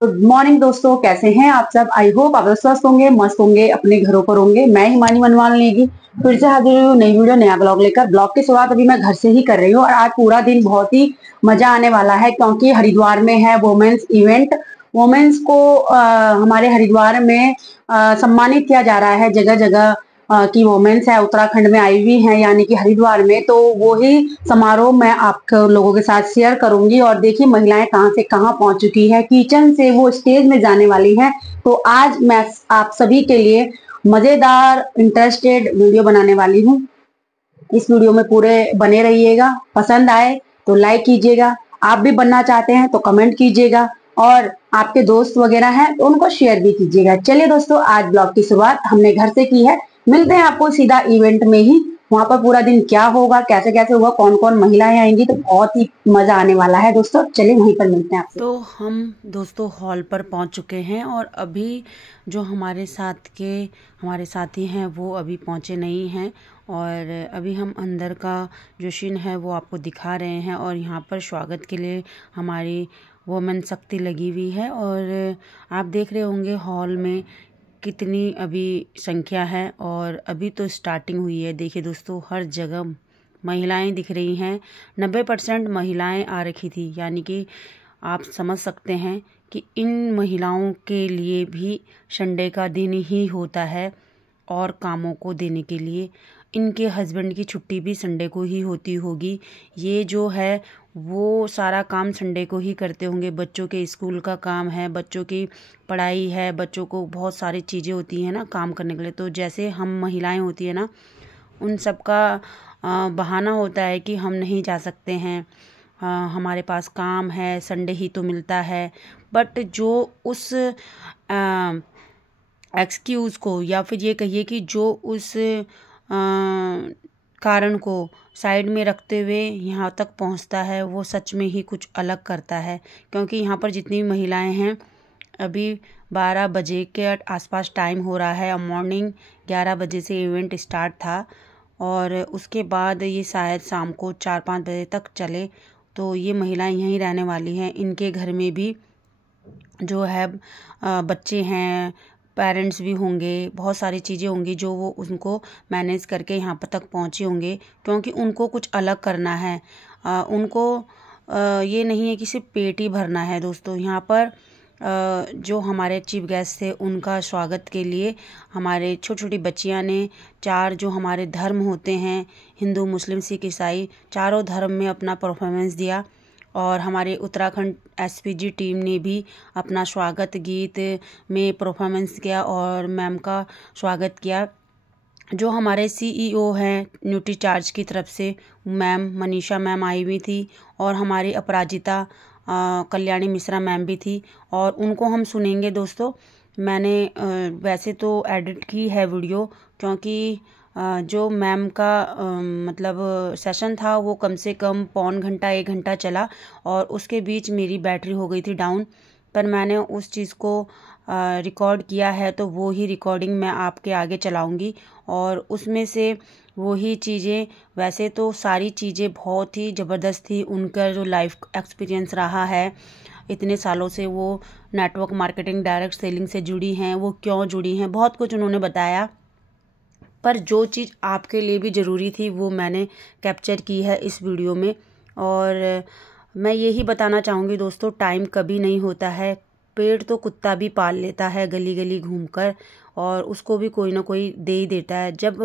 Good morning दोस्तों, कैसे हैं आप सब। आई होप आप स्वस्थ होंगे, मस्त होंगे, अपने घरों पर होंगे। मैं हिमानी मनवाल नेगी फिर से हाजिर हुई नई वीडियो, नया ब्लॉग लेकर। ब्लॉग की शुरुआत अभी मैं घर से ही कर रही हूँ और आज पूरा दिन बहुत ही मजा आने वाला है क्योंकि हरिद्वार में है वुमेन्स इवेंट। वुमेन्स को हमारे हरिद्वार में सम्मानित किया जा रहा है। जगह जगह की वुमेन्स है उत्तराखंड में आई हुई हैं, यानी कि हरिद्वार में। तो वो ही समारोह मैं आप लोगों के साथ शेयर करूंगी। और देखिए महिलाएं कहां से कहां पहुंच चुकी है, किचन से वो स्टेज में जाने वाली हैं। तो आज मैं आप सभी के लिए मजेदार इंटरेस्टेड वीडियो बनाने वाली हूँ। इस वीडियो में पूरे बने रहिएगा। पसंद आए तो लाइक कीजिएगा, आप भी बनना चाहते हैं तो कमेंट कीजिएगा, और आपके दोस्त वगैरह हैं तो उनको शेयर भी कीजिएगा। चलिए दोस्तों, आज ब्लॉग की शुरुआत हमने घर से की है। मिलते हैं आपको सीधा इवेंट में ही। वहां पर पूरा दिन क्या होगा, कैसे कैसे होगा, कौन कौन महिलाएं आएंगी, तो बहुत ही मजा आने वाला है दोस्तों। चलिए वहीं पर मिलते हैं आपसे। तो हम दोस्तों हॉल पर पहुंच चुके हैं और अभी जो हमारे साथी हैं वो अभी पहुंचे नहीं हैं। और अभी हम अंदर का जो सीन है वो आपको दिखा रहे हैं। और यहाँ पर स्वागत के लिए हमारी वुमेन शक्ति लगी हुई है। और आप देख रहे होंगे हॉल में कितनी अभी संख्या है और अभी तो स्टार्टिंग हुई है। देखिए दोस्तों, हर जगह महिलाएं दिख रही हैं। 90% महिलाएं आ रखी थी, यानी कि आप समझ सकते हैं कि इन महिलाओं के लिए भी संडे का दिन ही होता है और कामों को देने के लिए इनके हस्बैंड की छुट्टी भी संडे को ही होती होगी। ये जो है वो सारा काम संडे को ही करते होंगे। बच्चों के स्कूल का काम है, बच्चों की पढ़ाई है, बच्चों को बहुत सारी चीज़ें होती हैं ना काम करने के लिए। तो जैसे हम महिलाएं होती है ना, उन सब का बहाना होता है कि हम नहीं जा सकते हैं, हमारे पास काम है, संडे ही तो मिलता है। बट जो उस एक्सक्यूज़ को, या फिर ये कहिए कि जो उस कारण को साइड में रखते हुए यहाँ तक पहुँचता है, वो सच में ही कुछ अलग करता है। क्योंकि यहाँ पर जितनी भी महिलाएं हैं, अभी 12 बजे के आसपास टाइम हो रहा है। मॉर्निंग 11 बजे से इवेंट स्टार्ट था और उसके बाद ये शायद शाम को 4-5 बजे तक चले। तो ये महिलाएं यहीं रहने वाली हैं। इनके घर में भी जो है बच्चे हैं, पेरेंट्स भी होंगे, बहुत सारी चीज़ें होंगी जो वो उनको मैनेज करके यहाँ पर तक पहुँचे होंगे। क्योंकि उनको कुछ अलग करना है। उनको ये नहीं है कि सिर्फ पेट ही भरना है दोस्तों। यहाँ पर जो हमारे चीफ गेस्ट थे उनका स्वागत के लिए हमारे छोटी छोटी बच्चियाँ ने 4 जो हमारे धर्म होते हैं, हिंदू मुस्लिम सिख ईसाई, चारों धर्म में अपना परफॉर्मेंस दिया। और हमारे उत्तराखंड एसपीजी टीम ने भी अपना स्वागत गीत में परफॉर्मेंस किया और मैम का स्वागत किया। जो हमारे सीईओ हैं न्यूट्रीचार्ज की तरफ से, मैम मनीषा मैम आई हुई थी और हमारी अपराजिता कल्याणी मिश्रा मैम भी थी। और उनको हम सुनेंगे दोस्तों। मैंने वैसे तो एडिट की है वीडियो, क्योंकि जो मैम का मतलब सेशन था वो कम से कम पौन घंटा 1 घंटा चला और उसके बीच मेरी बैटरी हो गई थी डाउन। पर मैंने उस चीज़ को रिकॉर्ड किया है, तो वो ही रिकॉर्डिंग मैं आपके आगे चलाऊंगी। और उसमें से वही चीज़ें, वैसे तो सारी चीज़ें बहुत ही ज़बरदस्त थी। उनका जो लाइफ एक्सपीरियंस रहा है, इतने सालों से वो नेटवर्क मार्केटिंग डायरेक्ट सेलिंग से जुड़ी हैं, वो क्यों जुड़ी हैं, बहुत कुछ उन्होंने बताया। पर जो चीज़ आपके लिए भी ज़रूरी थी वो मैंने कैप्चर की है इस वीडियो में। और मैं यही बताना चाहूँगी दोस्तों, टाइम कभी नहीं होता है। पेड़ तो कुत्ता भी पाल लेता है गली गली घूमकर, और उसको भी कोई ना कोई दे ही देता है। जब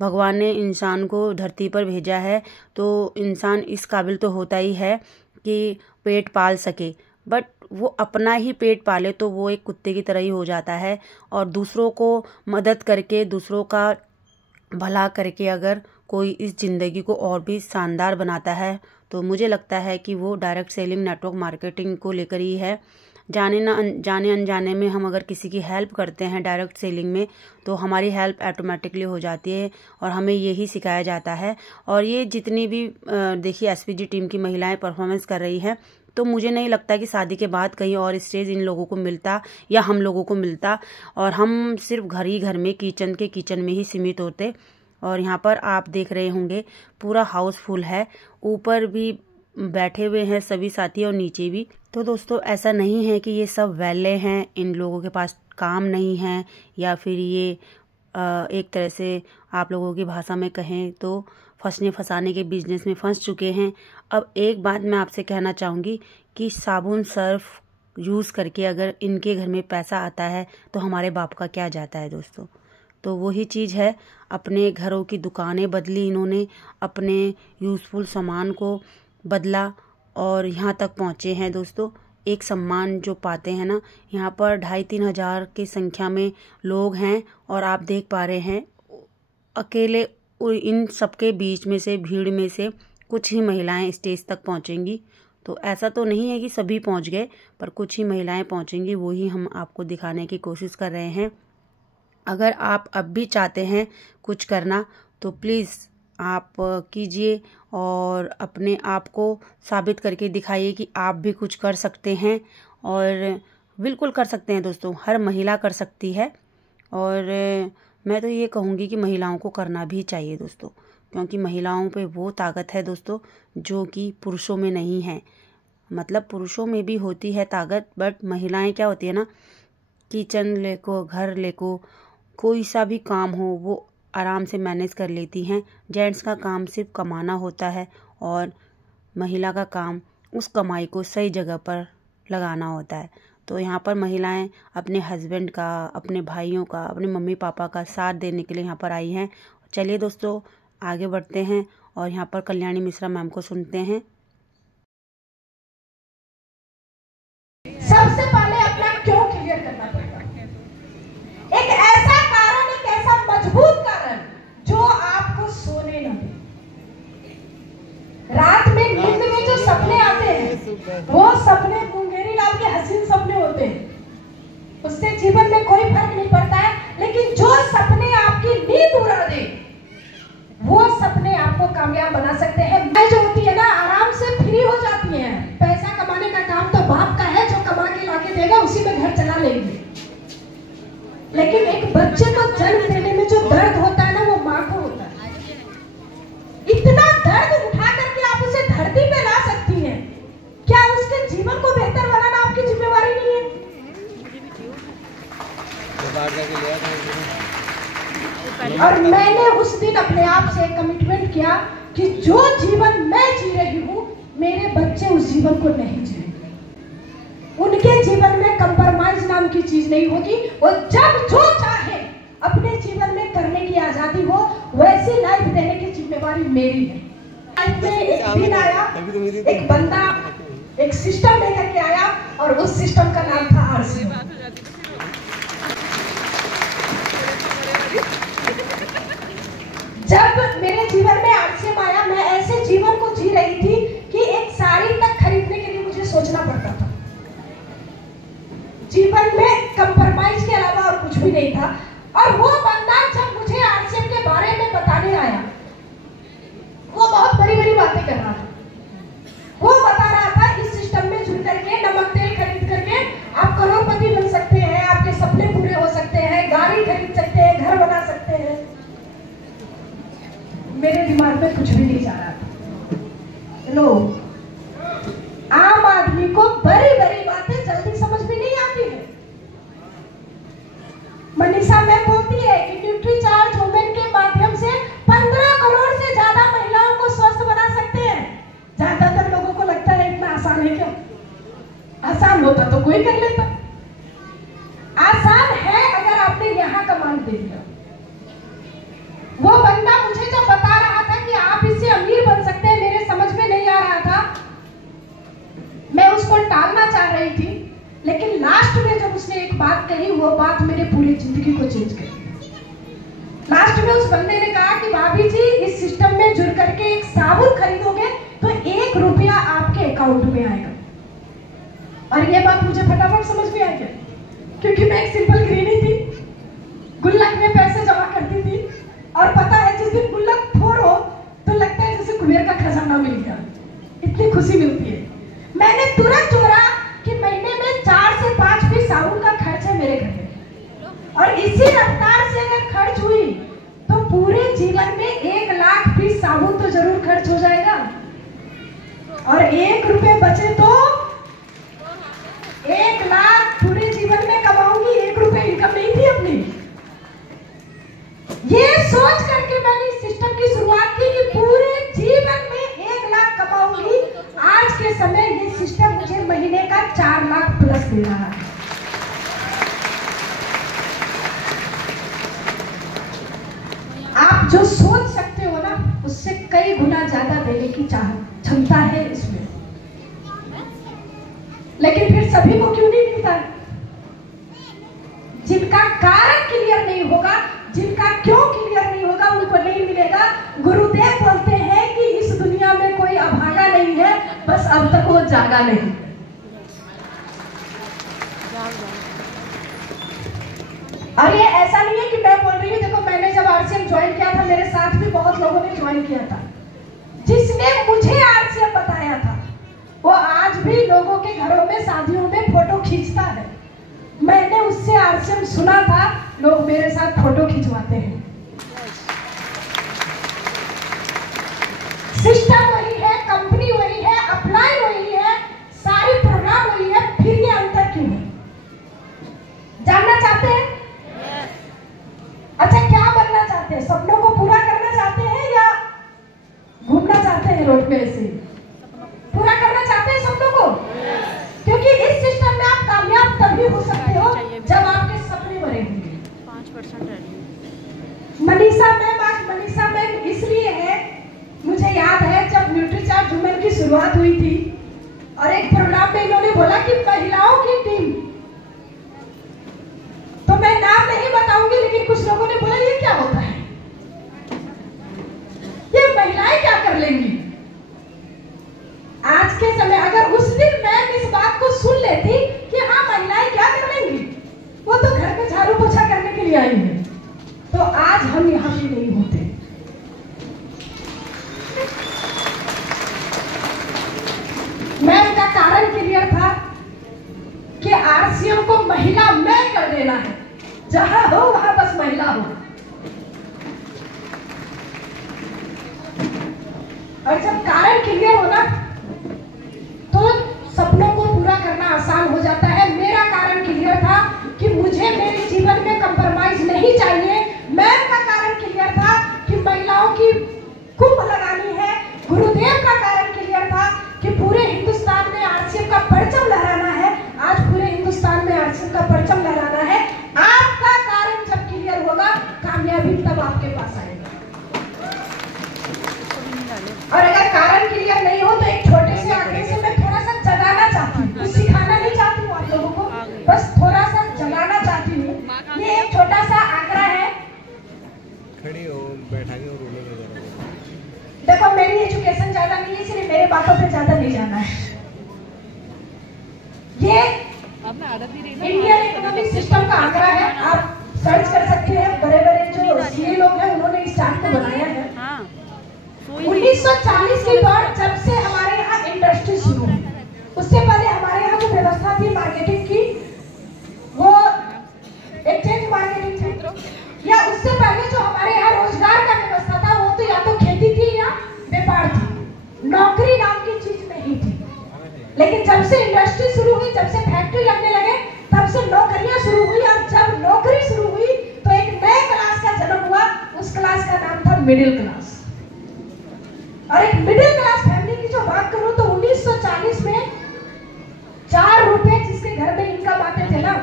भगवान ने इंसान को धरती पर भेजा है तो इंसान इस काबिल तो होता ही है कि पेट पाल सके। बट वो अपना ही पेट पाले तो वो एक कुत्ते की तरह ही हो जाता है। और दूसरों को मदद करके, दूसरों का भला करके अगर कोई इस ज़िंदगी को और भी शानदार बनाता है, तो मुझे लगता है कि वो डायरेक्ट सेलिंग नेटवर्क मार्केटिंग को लेकर ही है। जाने अनजाने में हम अगर किसी की हेल्प करते हैं डायरेक्ट सेलिंग में, तो हमारी हेल्प ऑटोमेटिकली हो जाती है और हमें यही सिखाया जाता है। और ये जितनी भी देखिए एसपीजी टीम की महिलाएं परफॉर्मेंस कर रही हैं, तो मुझे नहीं लगता कि शादी के बाद कहीं और स्टेज इन लोगों को मिलता या हम लोगों को मिलता, और हम सिर्फ घर ही घर में किचन में ही सीमित होते। और यहाँ पर आप देख रहे होंगे पूरा हाउसफुल है। ऊपर भी बैठे हुए हैं सभी साथी और नीचे भी। तो दोस्तों ऐसा नहीं है कि ये सब वैले हैं, इन लोगों के पास काम नहीं है, या फिर ये एक तरह से आप लोगों की भाषा में कहें तो फंसने फंसाने के बिजनेस में फंस चुके हैं। अब एक बात मैं आपसे कहना चाहूँगी कि साबुन सर्फ यूज़ करके अगर इनके घर में पैसा आता है तो हमारे बाप का क्या जाता है दोस्तों। तो वही चीज़ है, अपने घरों की दुकानें बदली इन्होंने, अपने यूज़फुल सामान को बदला और यहाँ तक पहुँचे हैं दोस्तों। एक सम्मान जो पाते हैं ना, यहाँ पर 2,500-3 हज़ार की संख्या में लोग हैं और आप देख पा रहे हैं अकेले इन सबके बीच में से, भीड़ में से कुछ ही महिलाएं स्टेज तक पहुँचेंगी। तो ऐसा तो नहीं है कि सभी पहुँच गए, पर कुछ ही महिलाएं पहुँचेंगी, वही हम आपको दिखाने की कोशिश कर रहे हैं। अगर आप अब भी चाहते हैं कुछ करना तो प्लीज़ आप कीजिए और अपने आप को साबित करके दिखाइए कि आप भी कुछ कर सकते हैं। और बिल्कुल कर सकते हैं दोस्तों, हर महिला कर सकती है। और मैं तो ये कहूँगी कि महिलाओं को करना भी चाहिए दोस्तों, क्योंकि महिलाओं पे वो ताकत है दोस्तों जो कि पुरुषों में नहीं है। मतलब पुरुषों में भी होती है ताकत, बट महिलाएं क्या होती है ना, किचन लेको, घर लेको, कोई सा भी काम हो वो आराम से मैनेज कर लेती हैं। जेंट्स का काम सिर्फ कमाना होता है और महिला का काम उस कमाई को सही जगह पर लगाना होता है। तो यहाँ पर महिलाएं अपने हस्बैंड का, अपने भाइयों का, अपने मम्मी पापा का साथ देने के लिए यहाँ पर आई हैं। चलिए दोस्तों आगे बढ़ते हैं और यहाँ पर कल्याणी मिश्रा मैम को सुनते हैं। सबसे पहले अपना क्यों क्लियर करना पड़ेगा। एक ऐसा कारण, एक ऐसा मजबूत कारण जो आपको सोने न दे। रात में नींद में जो सपने आते हैं वो सपने मुंगेरी लाल के हसीन सपने होते हैं, उससे जीवन में कोई फर्क नहीं पड़ता है। लेकिन जो सपने आपकी नींद उड़ा दे वो सपने आपको कामयाब बना सकते हैं। मैं जो होती है ना, आराम से फ्री हो जाती है। पैसा कमाने का काम तो बाप का है, जो कमा के लाके देगा उसी में घर चला लेंगे। लेकिन एक बच्चे को जन्म देने में जो दर्द होता है ना, वो माँ को होता है। इतना दर्द उठा करके आप उसे धरती पे ला सकती हैं, क्या उसके जीवन को बेहतर बनाना आपकी जिम्मेवारी नहीं है? और मैंने उस दिन अपने आप से कमिटमेंट किया कि जो जीवन मैं जी रही हूँ मेरे बच्चे उस जीवन को नहीं जिएंगे। उनके जीवन में कंप्रोमाइज नाम की चीज नहीं होगी। वो जब जो चाहे अपने जीवन में करने की आजादी हो, वैसी लाइफ देने की जिम्मेवारी मेरी है। एक दिन आया, एक बंदा एक सिस्टम लेकर के आया और उस सिस्टम का नाम था आरसीएम। जब मेरे जीवन में आरसीएम आया, मैं ऐसे जीवन को जी रही थी कि एक साड़ी तक खरीदने के लिए मुझे सोचना पड़ता था। जीवन में कंप्रोमाइज के अलावा और कुछ भी नहीं था। और वो बंदा जब मुझे आरसीएम के बारे में बताने आया, वो बहुत बड़ी बड़ी बातें कर रहा था। वो बता रहा था इस सिस्टम में जुड़ करके, नमक तेल खरीद करके आप करोड़पति बन सकते हैं, आपके सपने पूरे हो सकते हैं, गाड़ी खरीद सकते हैं, घर बना सकते हैं। मेरे दिमाग में कुछ भी नहीं जा रहा था। लो, आम आदमी को बड़ी बड़ी बातें जल्दी समझ में नहीं आती है। मनीषा मैम बोलती है कि न्यूट्री चार्ज वुमेन के माध्यम से 15 करोड़ से ज्यादा महिलाओं को स्वस्थ बना सकते हैं। ज्यादातर लोगों को लगता है इतना आसान है क्या? आसान होता तो कोई कर लेता। आसान है अगर आपने यहाँ कमांड दे दिया। वो बंदा मुझे जब बता रहा था कि आप इससे अमीर बन सकते हैं, मेरे समझ में नहीं आ रहा था। मैं उसको टालना चाह रही थी, लेकिन लास्ट में जब उसने एक बात कही, वो बात मेरे पूरी जिंदगी को चेंज कर दिया। लास्ट में उस बंदे ने कहा कि भाभी जी, इस सिस्टम में जुड़ करके एक साबुन खरीदोगे तो 1 रुपया आपके अकाउंट में आएगा। और ये बात मुझे फटाफट समझ में आ गया, क्योंकि मैं एक सिंपल गृहिणी थी, गुल्लक में पैसे जमा करती थी। और पता है, जिस दिन गुल्लक फोड़ो तो लगता है जैसे कुबेर का खजाना मिल गया, इतनी खुशी मिलती है। मैंने तुरंत जोड़ा कि महीने में 4 से 5 पीस साबुन का खर्च है मेरे घर में, और इसी रफ्तार से अगर खर्च हुई तो पूरे जीवन में 1 लाख पीस साबुन तो जरूर खर्च हो जाएगा। और बचे तो 1 लाख पूरे जीवन में कमाऊंगी, 1 रुपए इनकम नहीं थी अपनी। ये सोच करके मैंने इस सिस्टम की शुरुआत की कि पूरे जीवन में 1 लाख कमाऊंगी। आज के समय ये सिस्टम मुझे महीने का 4 लाख प्लस दे रहा है। आप जो सोच सकते हो ना, उससे कई गुना ज्यादा देने की क्षमता है इसमें। लेकिन फिर सभी को क्यों नहीं मिलता? जिनका कारण क्लियर नहीं होगा, जिनका क्यों क्लियर नहीं होगा, उनको नहीं मिलेगा। गुरुदेव बोलते हैं कि इस दुनिया में कोई अभागा नहीं है, बस अब तक वो जागा नहीं। और ये ऐसा नहीं है कि मैं बोल रही हूँ, देखो मैंने जब आरसीएम ज्वाइन किया था, मेरे साथ भी बहुत लोगों ने ज्वाइन किया था। जिसने मुझे आरसीएम बताया था वो आज भी लोगों के घरों में शादियों में फोटो खींचता है। मैंने उससे आरसीएम सुना था, लोग मेरे साथ फोटो खिंचवाते हैं। सिस्टम वही है, कंपनी वही है, अपलाइन वही है, सारे प्रोग्राम वही है, फिर ये अंतर क्यों है? जानना चाहते हैं? अच्छा, क्या बनना चाहते हैं? सपनों को पूरा करना चाहते हैं या घूमना चाहते हैं रोड पे ऐसे? पूरा करना चाहते हैं सपनों को? क्योंकि इस सिस्टम में आप कामयाब तभी हो सकते हो जब आपके सपने बड़े होंगे। 5% मनीषा मैम, आज मनीषा मैम इसलिए है, मुझे याद है जब न्यूट्रीचार्ज वुमेन की शुरुआत हुई थी और एक प्रोग्राम में इन्होंने बोला कि महिलाओं की टीम, तो मैं नाम नहीं बताऊंगी, लेकिन कुछ लोगों ने बोला ये क्या होता है, ये महिलाएं क्या कर लेंगी? आज के समय अगर उस दिन मैं इस बात को सुन लेती कि हाँ महिलाएं क्या कर लेंगी, वो तो घर पे झाड़ू पोछा करने के लिए आई है, तो आज हम यहाँ भी नहीं होते। मैं उनका कारण क्लियर था कि आरसीएम को महिला मैं कर देना है, जहां हो वहां बस महिला हो। और जब कारण क्लियर हो ना, तो सपनों को पूरा करना आसान हो जाता है। मेरा कारण क्लियर था कि मुझे मेरे जीवन में कंप्रोमाइज नहीं चाहिए। मैम का कारण क्लियर था कि महिलाओं की कुंभ लगानी है। गुरुदेव का कारण क्लियर था कि पूरे हिंदुस्तान में आरसीएम का परचम लहराना है। आज पूरे हिंदुस्तान में आरसीएम का परचम लहराना है। आपका कारण जब क्लियर होगा, कामयाबी तब आपके पास आएगा। और अगर कारण क्लियर नहीं हो तो एक छोटे से आंकड़े से मैं थोड़ा सा जगाना चाहती हूँ, कुछ सिखाना नहीं चाहती हूँ आप लोगों को, बस थोड़ा सा जगाना चाहती हूँ। ये एक छोटा सा आंकड़ा है। खड़ी हो, बैठा के और देखो मेरी एजुकेशन ज्यादा नहीं है, इसलिए मेरे बातों पे ज्यादा नहीं जाना है। ये इंडियन इकोनॉमिक सिस्टम का आंकड़ा है, आप सर्च कर सकते हैं। बड़े बड़े जो सीए लोग हैं उन्होंने इस चार्ट को बनाया है। 1940 के बाद जब से हमारे यहाँ इंडस्ट्री शुरू हुई, उससे पहले हमारे यहाँ जो व्यवस्था थी मार्केटिंग की, वो एक्सचेंज मार्केटिंग थी, या उससे पहले जो हमारे यहाँ रोजगार का व्यवस्था था, वो तो या तो खेती थी या व्यापार थी, नौकरी नाम की चीज नहीं थी। लेकिन जब से इंडस्ट्री शुरू हुई, जब से फैक्ट्री लगने लगे, तब से नौकरियां शुरू हुई। और जब नौकरी शुरू हुई तो एक नए क्लास का जन्म हुआ। उस क्लास का नाम था मिडिल क्लास। और एक मिडिल क्लास फैमिली की जो बात करूं तो 1940 में 4 रुपए जिसके घर में इनकम आते थे ना,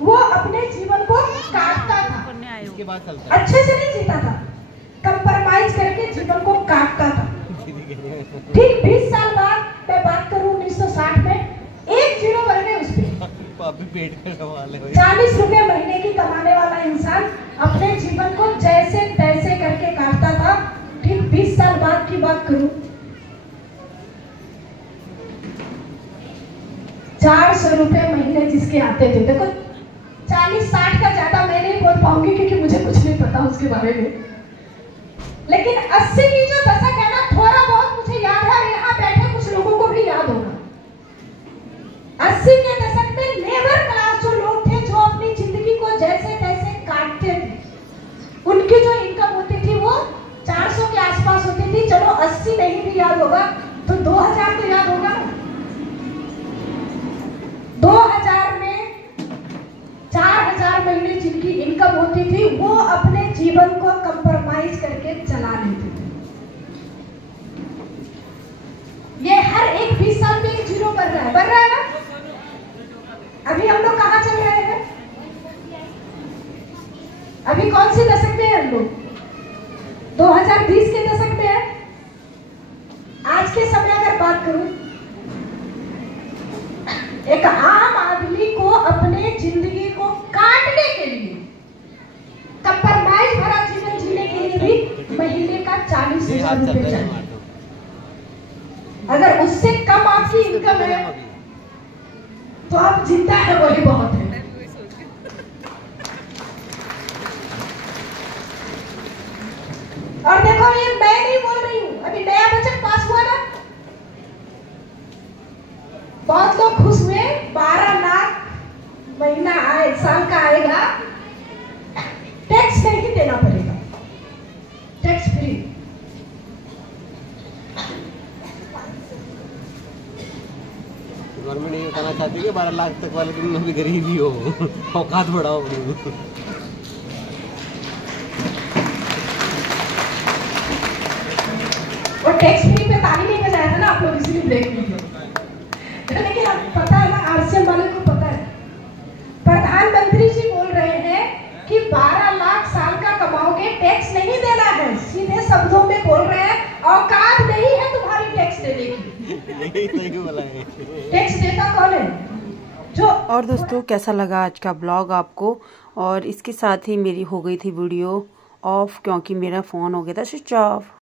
वो अपने जीवन को काटता था, अच्छे से नहीं जीता था, कंप्रोमाइज करके जीवन को काटता था। ठीक 20 साल बाद मैं बात करूं 1960 में, 1 जीरो बढ़ गए उस पे। 40 रुपए महीने की कमाने वाला इंसान अपने जीवन को जैसे तैसे करके काटता था। ठीक 20 साल बाद की बात करूं, 400 रुपए महीने जिसके आते थे। देखो 40-60 का ज्यादा मैं नहीं बोल पाऊंगी क्योंकि मुझे कुछ नहीं पता उसके बारे में, लेकिन 80 की जो दशक है ना, थोड़ा बहुत मुझे याद है, यहाँ बैठे कुछ लोगों को भी याद होगा। 80 के दशक में लेबर क्लास जो लोग थे, जो अपनी जिंदगी को जैसे तैसे काटते थे, उनकी जो इनकम होती थी वो 400 के आसपास होती थी। चलो 80 नहीं भी याद होगा तो 2000 तो याद होगा। इनकम होती थी वो अपने जीवन को कंप्रोमाइज करके चला लेते थे। ये हर एक 20 साल में एक जीरो बढ़ रहा है ना। अभी हम लोग कहाँ चल रहे हैं? अभी कौन सी दशक में है हम लोग? 2020 के दशक में है। आज के समय अगर बात करूं, एक आम आदमी को अपने जिंदगी को काटने के लिए, कंप्रोमाइज भरा जीवन जीने के लिए भी महीने का 40,000 रुपए चाहिए। अगर उससे कम आपकी इनकम है तो आप जिंदा है वही बहुत है। और देखो, ये मैं नहीं बोल रही हूँ, अभी नया बजट पास हुआ ना, बहुत लोग खुश हुए। 12 लाख महीना आए, साल का आएगा, टैक्स नहीं देना पड़ेगा, टैक्स फ्री। गवर्नमेंट ये बताना चाहती है कि 12 लाख तक वाले तुम भी गरीब ही हो, औकात बढ़ाओ। और टैक्स फ्री पे ताली नहीं बजाया था ना आप लोग, इसलिए ब्रेक नहीं किया। लेकिन अब पता है ना, आरसीएम वाले को पता है, प्रधानमंत्री जी बोल रहे हैं कि 12 लाख साल का कमाओगे, टैक्स नहीं देना है। सीधे शब्दों में बोल रहे हैं, औकात नहीं है तुम्हारी टैक्स देने की। सही बोला है। टैक्स देता कौन है? जो और दोस्तों, कैसा लगा आज का ब्लॉग आपको? और इसके साथ ही मेरी हो गई थी वीडियो ऑफ, क्योंकि मेरा फ़ोन हो गया था स्विच ऑफ।